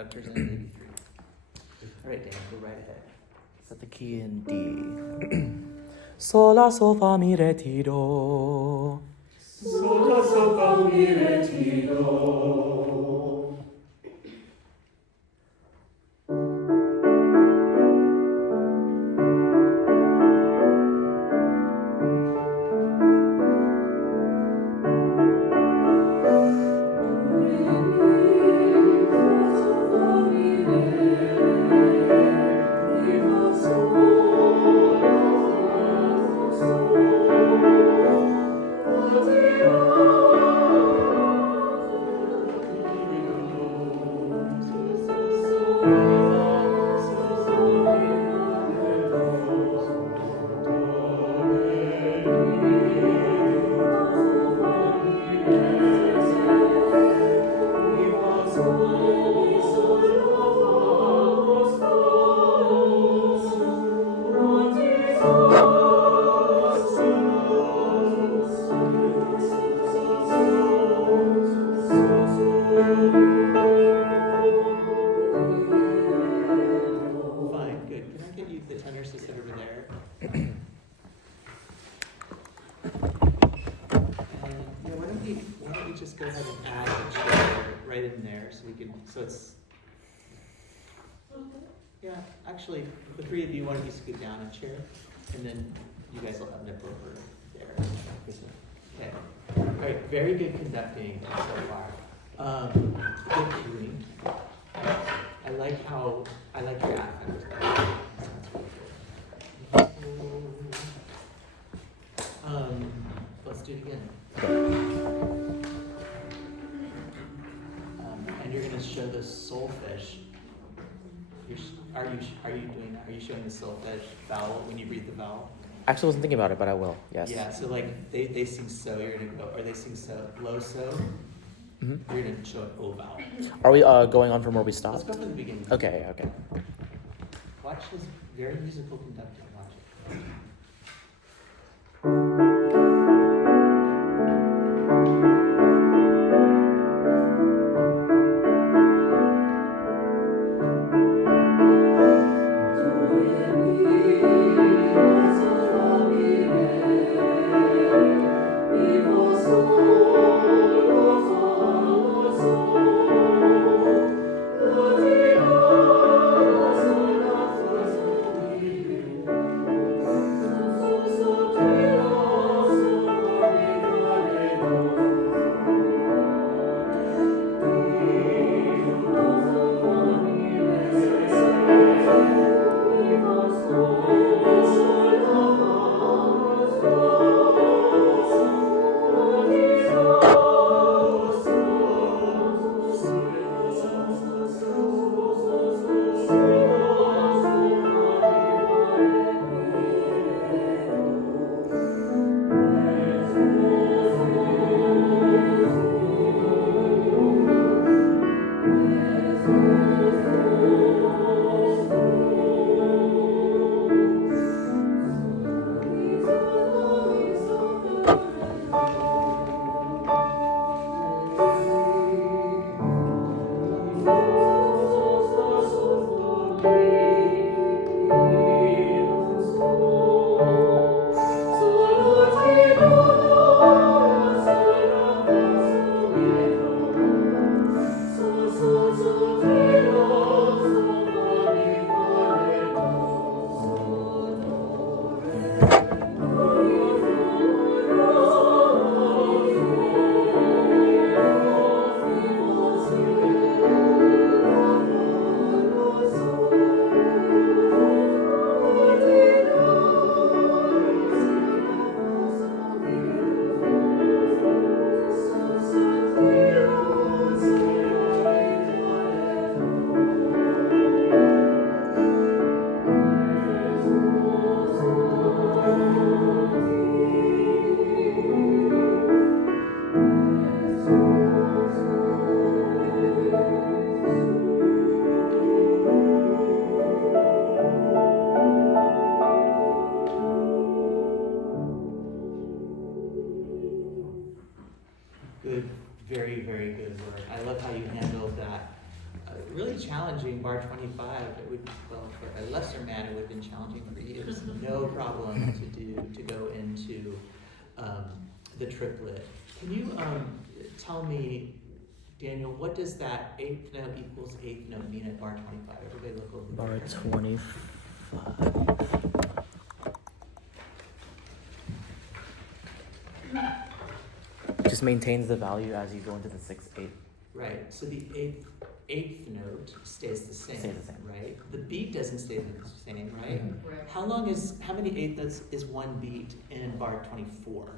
conductors in, maybe 3. All right, Dan, go right ahead. Set the key in D. Sol la sol fa mi re ti do. Sol la sol fa mi re ti do. Fine, good. Can I get you the tenors to sit over there? And yeah, why don't we just go ahead and add a chair right in there so we can, so it's, yeah, actually, the 3 of you, why don't you scoot down a chair, and then you guys will have nip over there. Okay. All right, very good conducting so far. Good cueing. I like your affect. That's really good. Let's do it again. And you're gonna show the soulfish. Are you showing the soulfish vowel when you read the vowel? Actually, I wasn't thinking about it, but I will. Yes. Yeah. So like they sing so, you're gonna go, or they sing so low so. Mm-hmm. You're gonna show an O vowel. Are we going on from where we Let's stopped? go from the beginning. Okay. Watch his very musical conducting. Watch it. really challenging, bar 25. It would, well, for a lesser man, it would have been challenging for you. It's no problem to go into the triplet. Can you tell me, Daniel, what does that eighth note equals eighth note mean at bar 25? Everybody look over Bar there. 25. Just maintains the value as you go into the 6th, 8th. Right, so the eighth note stays the same. Stays the same. Right? The beat doesn't stay the same, right? Mhm. Right. How many eighth notes is one beat in bar 24?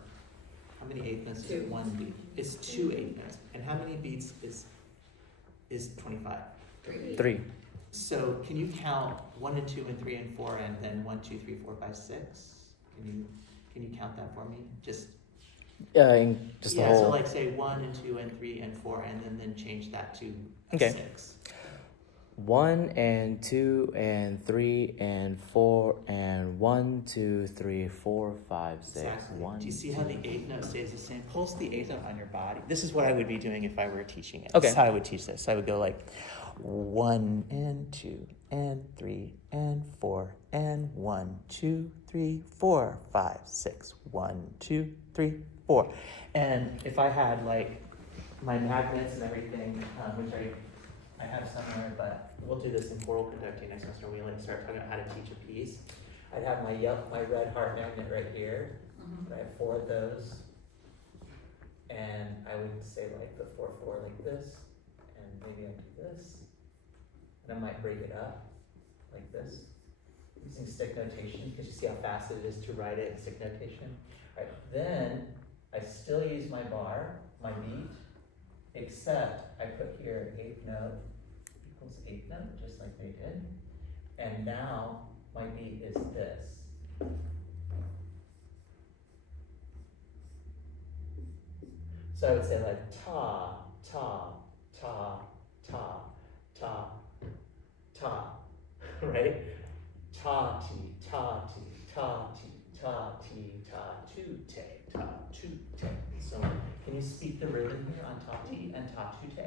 How many eighth notes is Two. one beat? It's 2 eighth notes. And how many beats is 25? 3. So can you count 1 and 2 and 3 and 4 and then 1, 2, 3, 4, 5, 6? Can you count that for me? Just Just the yeah, whole. so like say 1 and 2 and 3 and 4 and then change that to Okay. 6. 1 and 2 and 3 and 4 and 1, 2, 3, 4, 5, 6. Exactly. 1, Do you see how the eighth note stays the same? Pulse the eighth note on your body. This is what I would be doing if I were teaching it. Okay. This is how I would teach this. I would go like 1 and 2 and 3 and 4 and 1, 2, 3, 4, 5, 6. 1, 2, 3, 4. And if I had like my magnets and everything, which I have somewhere, but we'll do this in choral conducting next semester when we like start talking about how to teach a piece. I'd have my red heart magnet right here. Mhm. I have 4 of those. And I would say like the 4, 4 like this. And maybe I do this. And I might break it up like this. Using stick notation, because you see how fast it is to write it in stick notation. Right. Then I still use my bar, my beat, except I put here eighth note equals eighth note, just like they did. And now my beat is this. So I would say like ta, ta, ta, ta, ta, ta, right? Ta, ti, ta, ti, ta, ti, ta, ti, ta, tu, te, ta, tu, te. So can you speak the rhythm here on ta, ti and ta, tu, te?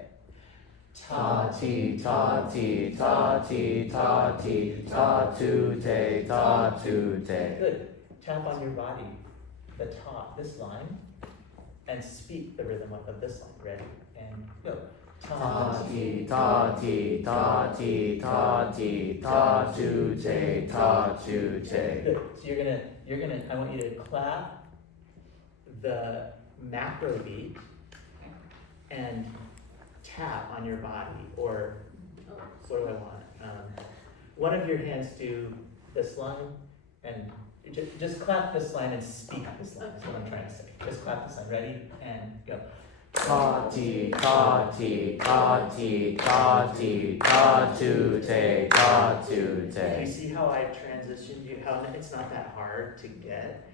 Ta ti ta ti ta ti ta ti ta tu te ta tu te. Good. Tap on your body, the ta, this line, and speak the rhythm of this line. Ready? And go. Ta ti ta ti ta ti ta ti ta tu te ta tu te. Good. So you're gonna. I want you to clap the macro beat and tap on your body, or what do I want? One of your hands do this line, and just clap this line and speak this line. Is what I'm trying to say. Just clap this line. Ready? And go. Ta ti ta ti ta ti ta ti ta tu te ta tu You te. see how I transitioned you? How it's not that hard to get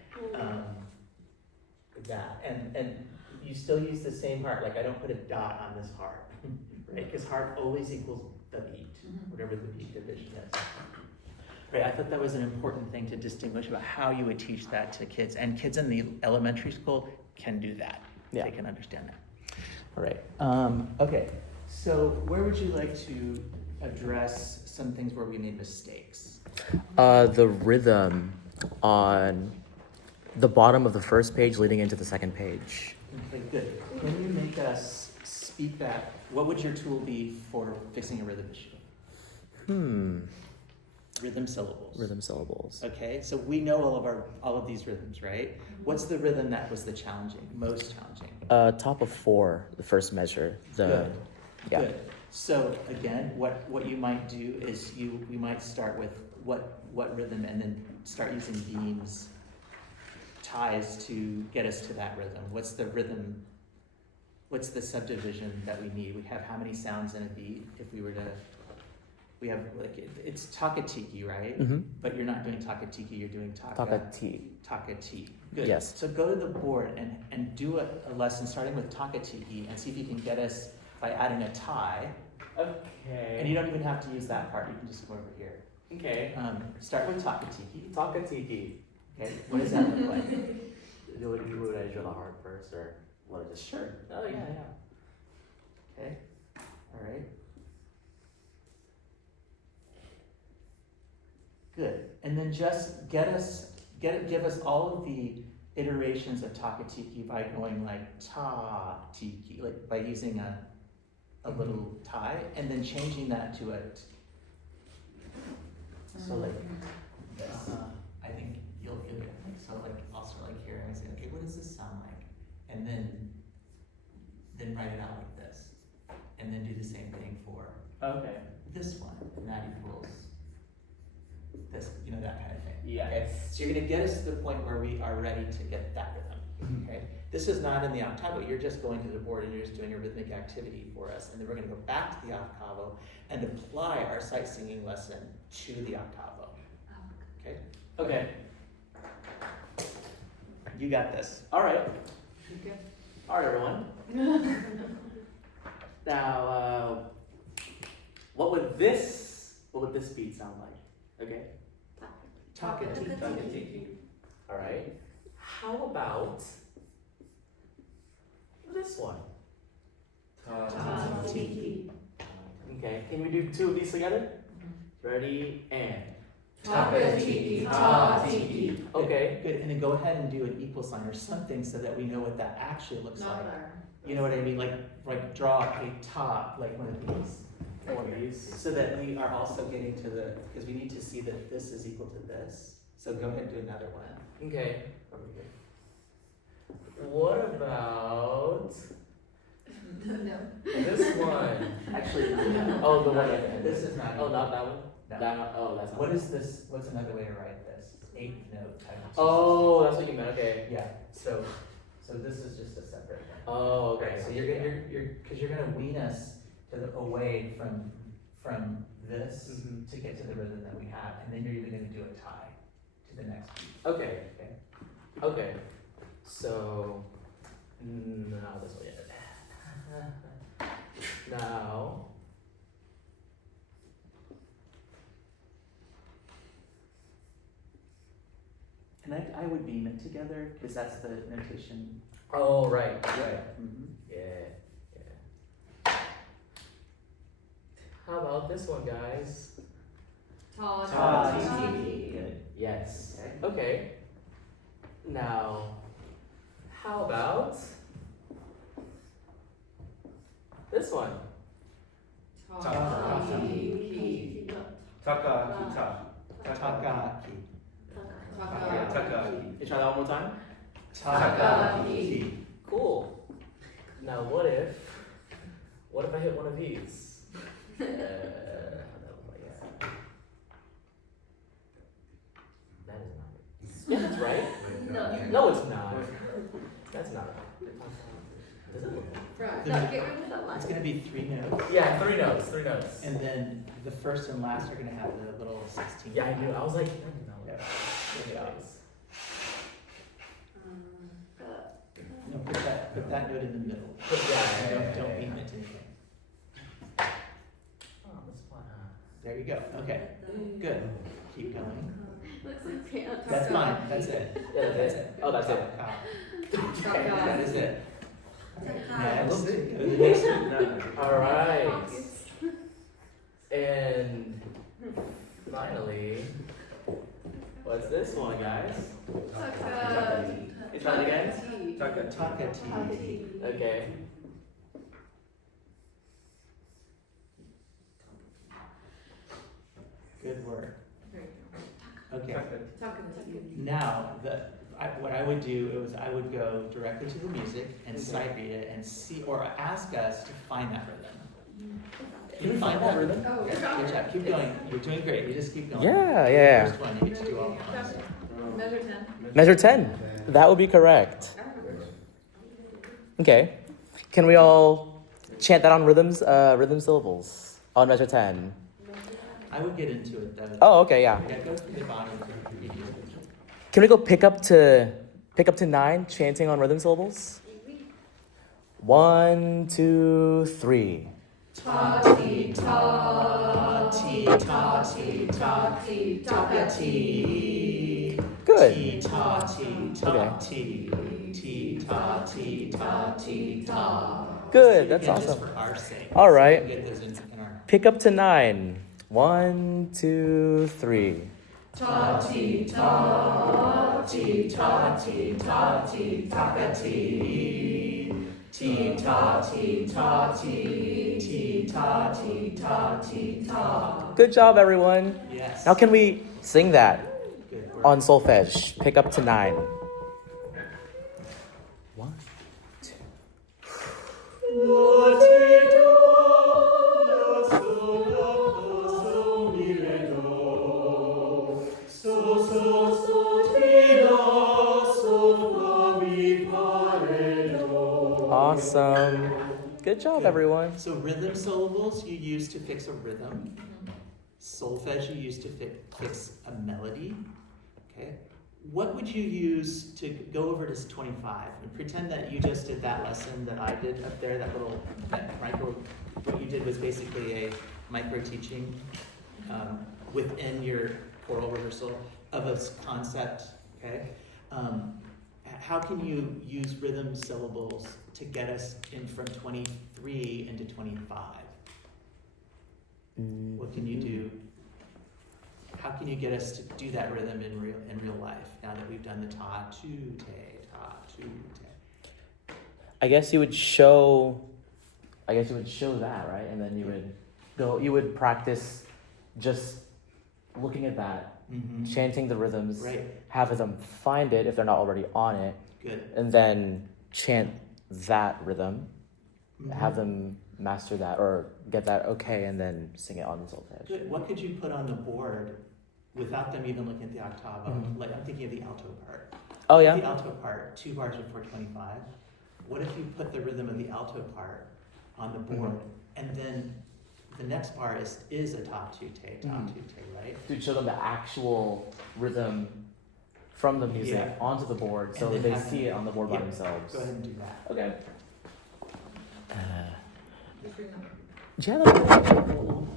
that, and you still use the same heart. Like I don't put a dot on this heart, right? Because heart always equals the beat, whatever the beat division is. Right. I thought that was an important thing to distinguish about how you would teach that to kids, and kids in the elementary school can do that. Yeah. They can understand that. All right. Okay. So where would you like to address some things where we made mistakes? The rhythm on the bottom of the first page leading into the second page. Okay, good. Can you make us speak that? What would your tool be for fixing a rhythm issue? Rhythm syllables. Rhythm syllables. Okay, so we know all of these rhythms, right? What's the rhythm that was the most challenging? Top of 4, the first measure. Good. Yeah. Good. So again, what you might do is we might start with what rhythm, and then start using beams, ties to get us to that rhythm. What's the rhythm? What's the subdivision that we need? We have how many sounds in a beat? If we were to, we have like it's takatiki, right? Mm-hmm. But you're not doing takatiki. You're doing Takati. takati. Good. Yes. So go to the board and do a lesson starting with takatiki and see if you can get us by adding a tie. Okay. And you don't even have to use that part. You can just go over here. Okay. Start with takatiki. Takatiki. Okay. What does that look like? Would I draw the heart first, or what? Just Sure. Oh yeah, yeah. Okay. All right. Good. And then just give us all of the iterations of Takatiki by going like ta-tiki, like by using a little tie, and then changing that to a so like this. I think you'll get like, so like I'll start like here and I say, okay, what does this sound like? And then write it out like this. And then do the same thing for Okay. this one, and that equals this, that kind of thing. Yeah. Okay? So you're gonna get us to the point where we are ready to get that rhythm. Okay? This is not in the octavo, you're just going to the board and you're just doing a rhythmic activity for us. And then we're gonna go back to the octavo and apply our sight singing lesson to the octavo. Okay? Okay. You got this. All right. Okay. All right, everyone. Now, what would this beat sound like? Okay. Takatiki. All right. How about this one? Takatiki. Okay. Can we do two of these together? Ready and. Takatiki, ta-tiki. Okay. Good, and then go ahead and do an equal sign or something so that we know what that actually looks like. You know what I mean? Like draw a top, like one of these. One of these. So that we are also getting to because we need to see that this is equal to this. So go ahead and do another one. Okay. What about No. this one? Actually, no. Oh, the one that. This is not. Oh, not that one. No. That one. Oh, that's not. What is this? What's another way to write this? Eighth note times two. Oh, that's what you meant. Okay. Yeah. So this is just a separate one. Oh, okay. So you're gonna wean us away from this Mhm. to get to the rhythm that we have, and then you're even gonna do a tie to the next beat. Okay. Okay. Okay. So now this way. Now. And I would beam it together because that's the notation. Oh, right. Mm-hmm. Yeah. How about this one, guys? Ta-tiki. Good. Yes. Okay. Okay. Now, how about this one? Takatiki. Taka-kita. Takaki. Taka-taki. You try that one more time? Takaki. Cool. Now, what if I hit one of these? How'd that look like? That is not it. Yeah, that's right. No, it's not. That's not it. Does it look like it? It's gonna be 3 notes, Yeah, three notes. and then the first and last are gonna have the little 16. Yeah, I knew. I was like, that did not look Yeah. right. No, put that note in the middle. Yeah. Don't beam it to anything. Oh, this one. There you go. Okay. Good. Keep going. Looks like pants. That's fine. That's it. Yeah, that's it. Oh, that's it. Okay, that is it. Next. see. Go to the next one. All right. And finally, what's this one, guys? Try it again. Takati. Okay. Good work. Okay. Takatiki. Now, what I would do is I would go directly to the music and sight read it and see, or ask us to find that rhythm. Can you find that rhythm? Oh, Good job. Keep going. You're doing great. You just keep going. Yeah. First one, you get to do all at once. Measure 10. Measure 10. That would be correct. Okay. Can we all chant that on rhythm syllables on measure 10? I would get into it though. Oh, okay, yeah. Yeah, go through the bottom of the previous picture. Can we go pick up to 9 chanting on rhythm syllables? 1, 2, 3. Ta-ti, Ta-ti, ta-ti, ta-ti, ta-ti. Good. Ti-ta-ti, ta-ti, ti-ta-ti, ta-ti, ta. Good, that's Again, just awesome. for our sake. All So we right. get those in our. Pick up to 9. 1, 2, 3. Ta ti ta ti ta ti ta ti taka ti. Ti ta ti ta ti ti ta ti ta ti ta. Good job, everyone. Yes. Now, can we sing that Good work. on solfege? Pick up to 9. 1, 2. Awesome. Good job, Good. everyone. So rhythm syllables you use to fix a rhythm. Solfege you use to fix a melody. Okay. What would you use to go over to 25 and pretend that you just did that lesson that I did up there, that micro, what you did was basically a micro teaching within your choral rehearsal of a concept, okay? How can you use rhythm syllables to get us in from 23 into 25? What can you do? How can you get us to do that rhythm in real life now that we've done the ta, tu, te? I guess you would show that, right? And then you would practice just looking at that, chanting the rhythms, Right. have them find it if they're not already on it, Good. and then chant that rhythm, Mhm. have them master that or get that okay, and then sing it on the solfege. Good. What could you put on the board without them even looking at the octavo? Mhm. Like I'm thinking of the alto part. Oh The yeah? alto part, 2 bars before 25. What if you put the rhythm of the alto part on the board, and then the next bar is a ta tu te, right? To show them the actual rhythm from the music Yeah. onto the board so And then they have see them- it on the board by yeah, themselves. Go ahead and do that. Okay. Just bring them. Do you have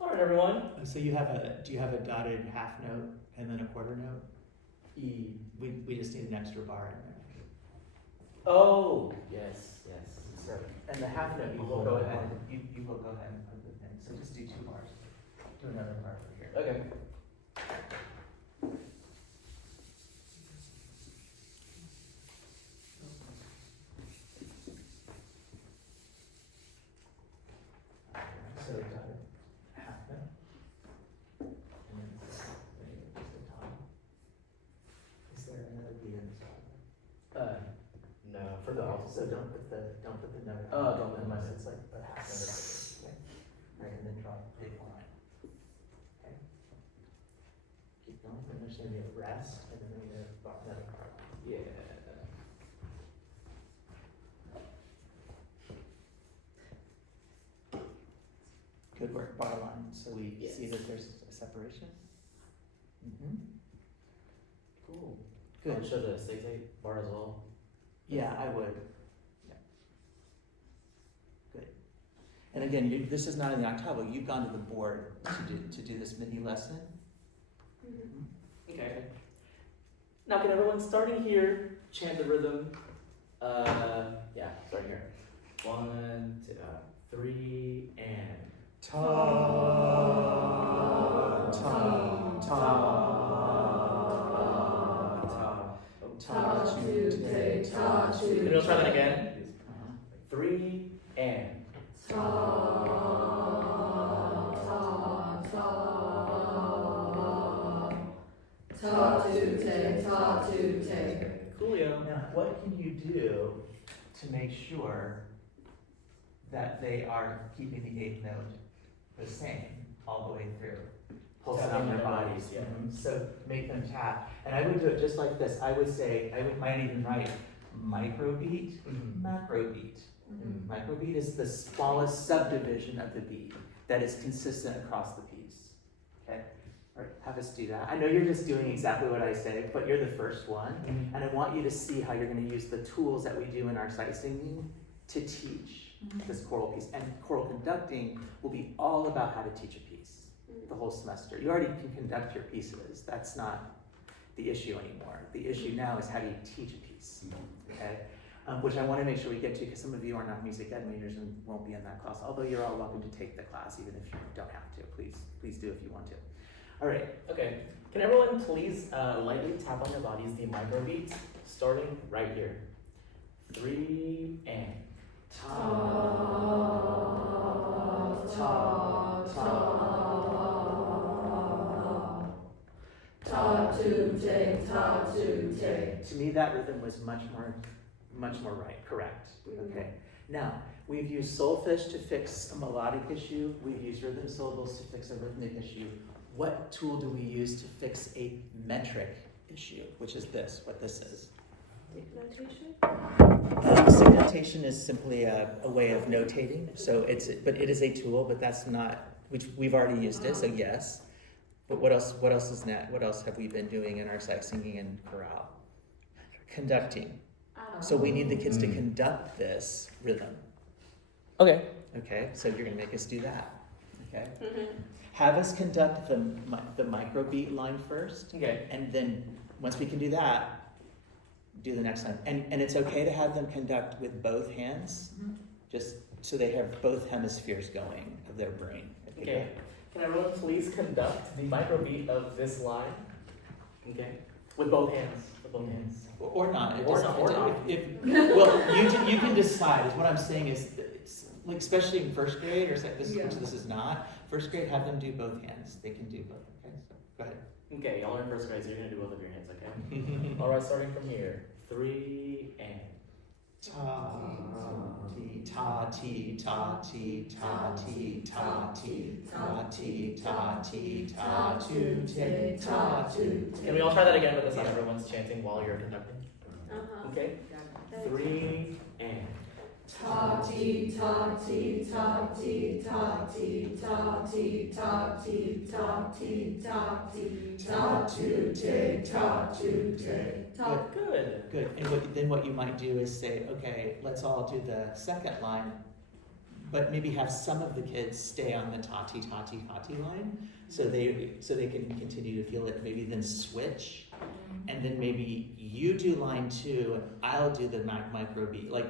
All right, everyone. So do you have a dotted half note and then a quarter note? We just need an extra bar in there. Oh, yes. So, and the half note, you will go ahead and put the thing. So just do 2 bars. Do another bar for here. Okay. So dotted half note. And then just a tom. Is there another beat in the song? No, for the alto. So don't put the note. Oh, don't put the unless note. it's like a half note. Okay. Right, and then draw a big line. Okay. Keep going. Then there's gonna be a rest, and then we're gonna bar another bar. Yeah. Good work, bar line. So we see that there's a separation. Mm-hmm. Cool. Good. I'll show the 6/8 bar as well. Yeah, I would. Yeah. Good. And again, this is not in the octavo. You've gone to the board to do this mini lesson. Okay. Now, can everyone starting here chant the rhythm? Yeah, starting here. 1, 2, 3, and. Ta ta ta ta tu te ta tu. Can we all try that again? Uh-huh. 3 and. Coolio. Now, what can you do to make sure that they are keeping the 8th note the same all the way through? Pulsing Tapping on their their bodies. bodies, yeah. So make them tap. And I would do it just like this. I would say, might even write micro beat, macro beat. Micro beat is the smallest subdivision of the beat that is consistent across the piece. Okay? All right, have us do that. I know you're just doing exactly what I say, but you're the first one. And I want you to see how you're going to use the tools that we do in our sight singing to teach this choral piece. And choral conducting will be all about how to teach a piece the whole semester. You already can conduct your pieces. That's not the issue anymore. The issue now is how do you teach a piece, okay? Which I want to make sure we get to because some of you are not music ed majors and won't be in that class, although you're all welcome to take the class even if you don't have to. Please do if you want to. All right. Okay. Can everyone please lightly tap on your bodies the microbeats starting right here. 3 and Ta ta ta. Ta to take, ta to take. To me, that rhythm was much more right, correct. Okay. Now, we've used solfege to fix a melodic issue. We've used rhythm syllables to fix a rhythmic issue. What tool do we use to fix a metric issue, which is what this is? Segmentation is simply a way of notating. So but it is a tool, but that's not, which we've already used it, so yes. But what else is net? What else have we been doing in our singing and chorale? Conducting. So we need the kids to conduct this rhythm. Okay. Okay, so you're gonna make us do that. Okay. Have us conduct the microbeat line first. Okay. And then once we can do that, do the next line. And it's okay to have them conduct with both hands, just so they have both hemispheres going of their brain. Okay. Can everyone please conduct the microbeat of this line? Okay. With both hands. With both hands. Or not. Or not. Well, you can decide. Is what I'm saying is, it's, like especially in first grade or this is not first grade. Have them do both hands. They can do both. Okay, so go ahead. Okay, y'all are in first grade, so you're gonna do both of your hands. Okay. All right, starting from here. 3 and ta ti ta ti ta ti ta ti ta ti ta ti ta ti ta to take ta to. Can we all try that again with the sound everyone's chanting while you're conducting? Okay. 3 and Ta ti ta ti ta ti ta ti ta ti ta ti ta ti ta ti ta to take ta to take ta. Good. And then what you might do is say, okay, let's all do the second line, but maybe have some of the kids stay on the tati tati tati line, so they can continue to feel it. Maybe then switch, and then maybe you do line 2, and I'll do the microbeat, like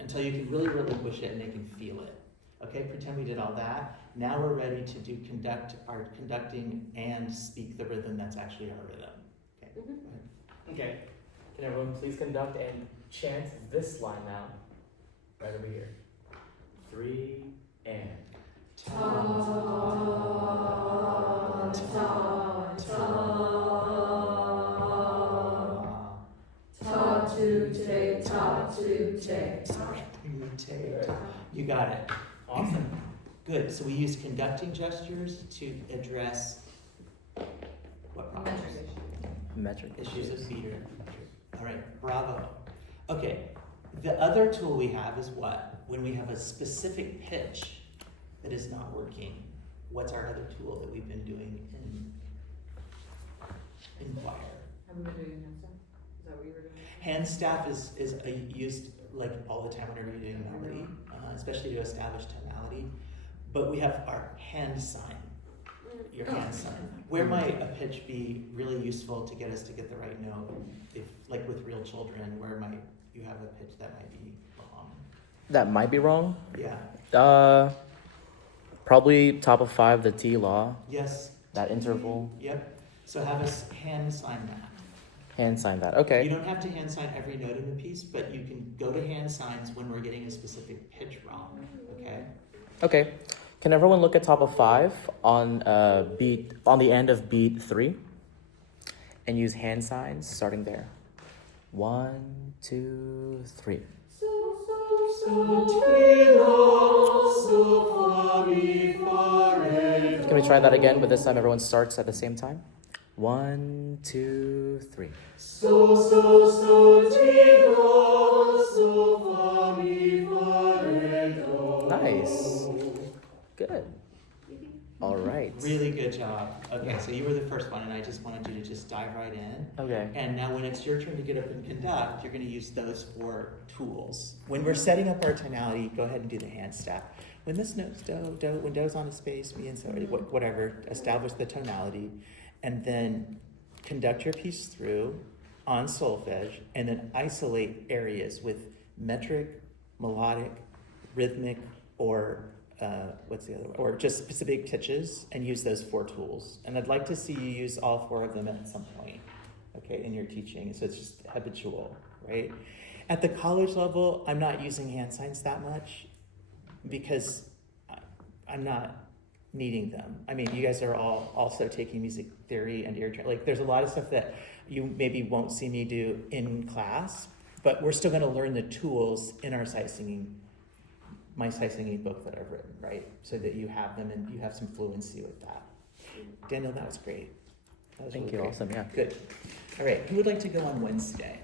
until you can really relinquish it and they can feel it. Okay, pretend we did all that. Now we're ready to do our conducting and speak the rhythm that's actually our rhythm. Okay. Go ahead. okay. Can everyone please conduct and chant this line now? Right over here. 3 and Ta ta ta ta to take ta to take. You got it. awesome. Good. So we use conducting gestures to address what problems? Metric Issues of meter. All right. Bravo. Okay. The other tool we have is what? When we have a specific pitch that is not working, what's our other tool that we've been doing in choir? Have we been doing hand stuff? Is that what you were doing? Hand staff is used like all the time whenever you're doing melody, especially to establish tonality. But we have our hand sign, your hand sign. Where might a pitch be really useful to get us to get the right note? If, like with real children, where might you have a pitch that might be wrong? That might be wrong. Yeah. Probably top of 5, the T law. Yes. That interval. Yep. So have us hand sign that. Hand sign that. You Okay. don't have to hand sign every note in the piece, but you can go to hand signs when we're getting a specific pitch wrong. Okay. Okay. Can everyone look at top of 5 on the end of beat 3, and use hand signs starting there. 1, 2, 3. Can we try that again? But this time everyone starts at the same time. 1, 2, 3. Nice. Good. All right. Really good job. Okay, Yeah. so you were the first one, and I just wanted you to just dive right in. Okay. And now when it's your turn to get up and conduct, you're gonna use those 4 tools. When we're setting up our tonality, go ahead and do the hand staff. When this note's do, do, when do's on a space, mi and so, whatever, establish the tonality, and then conduct your piece through on solfege, and then isolate areas with metric, melodic, rhythmic, or what's the other one? Or just specific pitches, and use those 4 tools. And I'd like to see you use all 4 of them at some point, okay, in your teaching. So it's just habitual, right? At the college level, I'm not using hand signs that much because I'm not needing them. I mean, you guys are all also taking music theory and like there's a lot of stuff that you maybe won't see me do in class, but we're still going to learn the tools in our my sight singing book that I've written, right? So that you have them and you have some fluency with that. Daniel, that was great. That was Thank really you. great. Awesome. Yeah. Good. All right. Who would like to go on Wednesday?